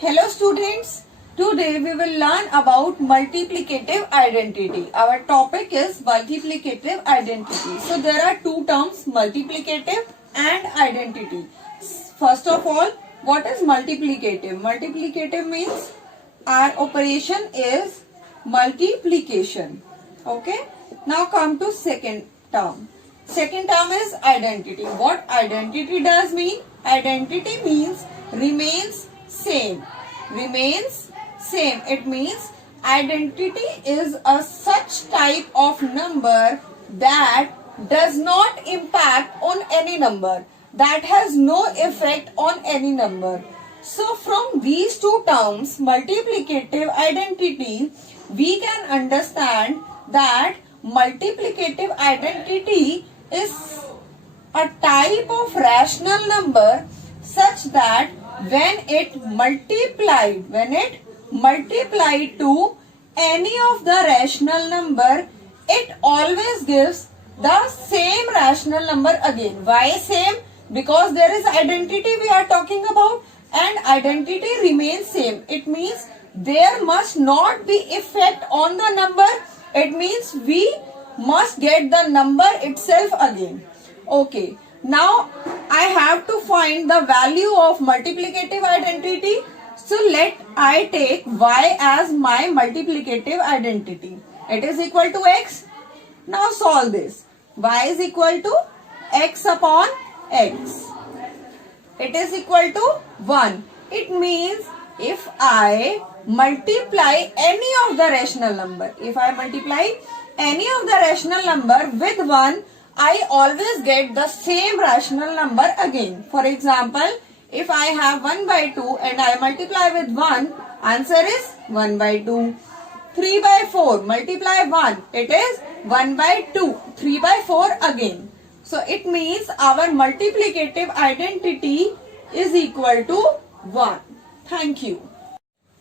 Hello students, today we will learn about multiplicative identity. Our topic is multiplicative identity. So there are two terms, multiplicative and identity. First of all, what is multiplicative? Multiplicative means our operation is multiplication. Okay. Now come to second term. Second term is identity. What identity does mean? Identity means remains same. Remains same. It means identity is a such type of number that does not impact on any number, that has no effect on any number. So from these two terms, multiplicative identity, we can understand that multiplicative identity is a type of rational number such that when it multiplied to any of the rational number, it always gives the same rational number again. Why same? Because there is identity we are talking about, and identity remains same. It means there must not be effect on the number. It means we must get the number itself again. Okay. Now I have to find the value of multiplicative identity. So let I take y as my multiplicative identity. It is equal to x. Now solve this. Y is equal to x upon x. It is equal to 1. It means if I multiply any of the rational number, with 1, I always get the same rational number again. For example, if I have 1 by 2 and I multiply with 1, answer is 1 by 2. 3 by 4, multiply 1, it is 1 by 2. 3 by 4 again. So it means our multiplicative identity is equal to 1. Thank you.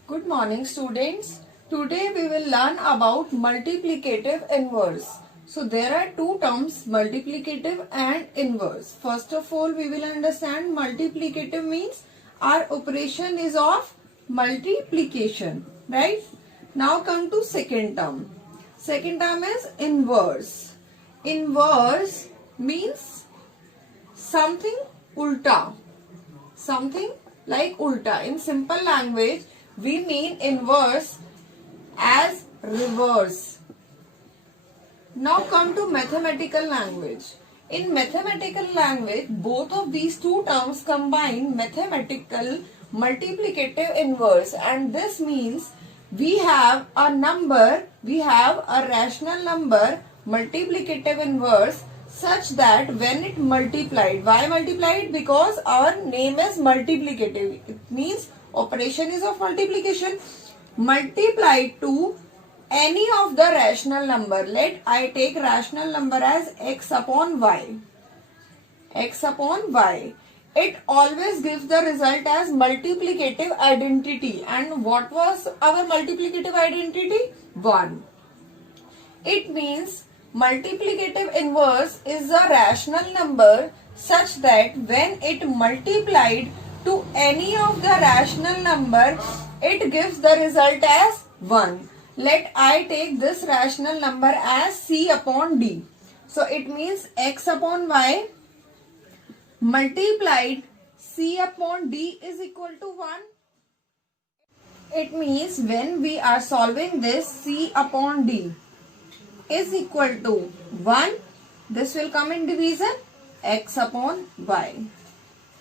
Good morning students. Today we will learn about multiplicative inverse. So there are two terms, multiplicative and inverse. First of all, we will understand multiplicative means our operation is of multiplication, right? Now come to second term. Second term is inverse. Inverse means something ulta. Something like ulta. In simple language, we mean inverse as reverse. Now come to mathematical language. In mathematical language, both of these two terms combine mathematical multiplicative inverse, and this means we have a rational number multiplicative inverse such that when it multiplied, why multiplied? Because our name is multiplicative. It means operation is of multiplication. Multiplied to any of the rational number. Let I take rational number as x upon y. X upon y. It always gives the result as multiplicative identity. And what was our multiplicative identity? 1. It means multiplicative inverse is a rational number such that when it multiplied to any of the rational number, it gives the result as 1. Let I take this rational number as c upon d. So it means x upon y multiplied c upon d is equal to 1. It means when we are solving this, c upon d is equal to 1. This will come in division, x upon y.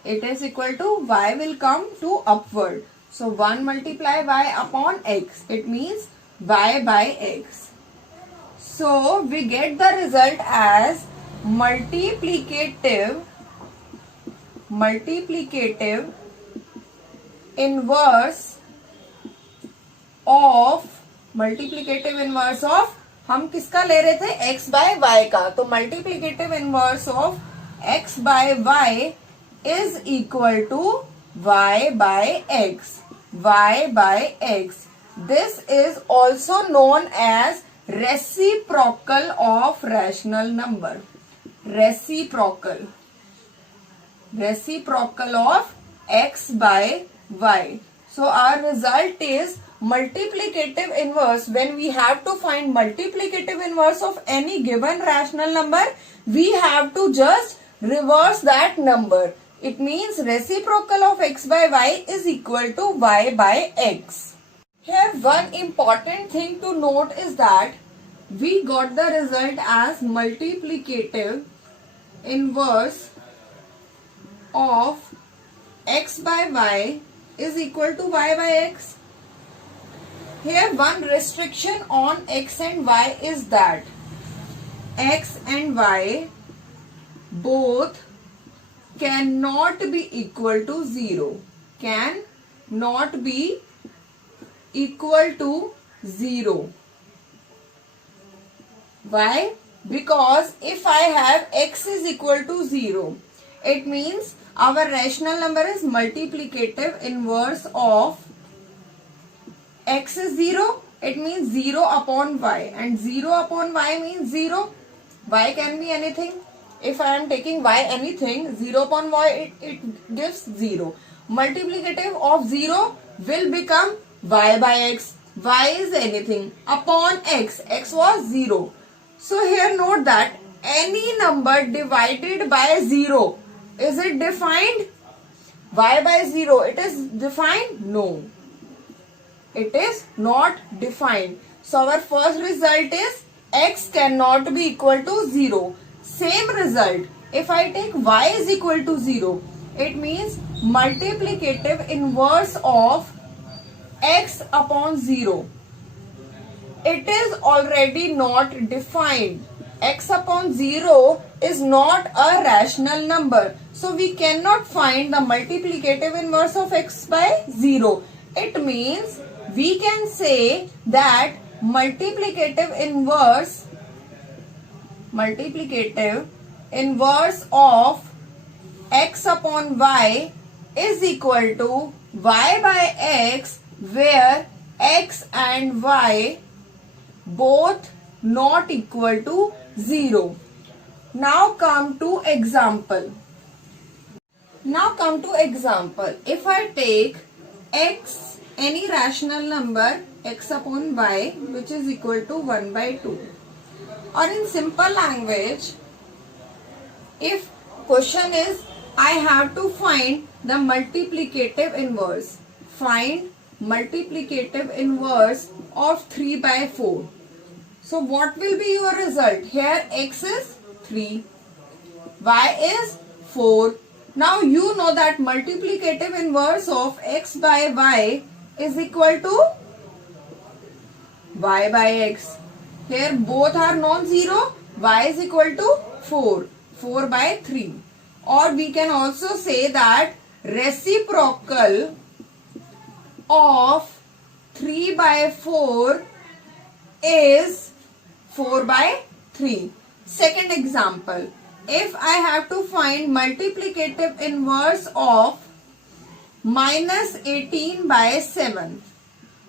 It is equal to y will come to upward. So 1 multiply y upon x. It means y by x. So we get the result as multiplicative inverse of हम किसका ले रहे थे? x by y का. तो multiplicative inverse of x by y is equal to y by x. Y by x. This is also known as reciprocal of rational number. Reciprocal of x by y. So our result is multiplicative inverse. When we have to find multiplicative inverse of any given rational number, we have to just reverse that number. It means reciprocal of x by y is equal to y by x. Here one important thing to note is that we got the result as multiplicative inverse of x by y is equal to y by x. Here one restriction on x and y is that x and y both cannot be equal to 0. Cannot be equal to 0. Why? Because if I have x is equal to 0, it means our rational number is multiplicative inverse of x is 0. It means 0 upon y, and 0 upon y means 0. Y can be anything. If I am taking y anything, 0 upon y it gives 0. Multiplicative of 0 will become y by x. Y is anything upon x. X was 0. So here note that any number divided by 0, is it defined? Y by 0, it is defined? No. It is not defined. So our first result is x cannot be equal to 0. Same result, if I take y is equal to 0, it means multiplicative inverse of x upon 0. It is already not defined. X upon 0 is not a rational number. So we cannot find the multiplicative inverse of x by 0. It means we can say that multiplicative inverse of x upon y is equal to y by x, where x and y both not equal to 0. Now come to example. If I take x, any rational number x upon y, which is equal to 1 by 2. Or in simple language, if question is I have to find the multiplicative inverse. Find multiplicative inverse of 3 by 4. So what will be your result? Here x is 3, y is 4. Now you know that multiplicative inverse of x by y is equal to y by x. Here both are non-zero. Y is equal to 4. 4 by 3. Or we can also say that reciprocal of 3 by 4 is 4 by 3. Second example. If I have to find multiplicative inverse of minus 18 by 7.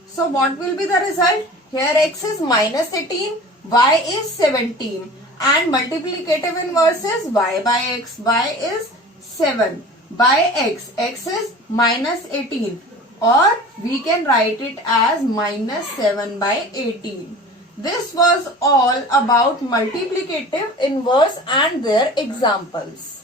So what will be the result? Here x is minus 18, y is 17. And multiplicative inverse is y by x. Y is 7 by x. X is minus 18. Or we can write it as minus 7 by 18. This was all about multiplicative inverse and their examples.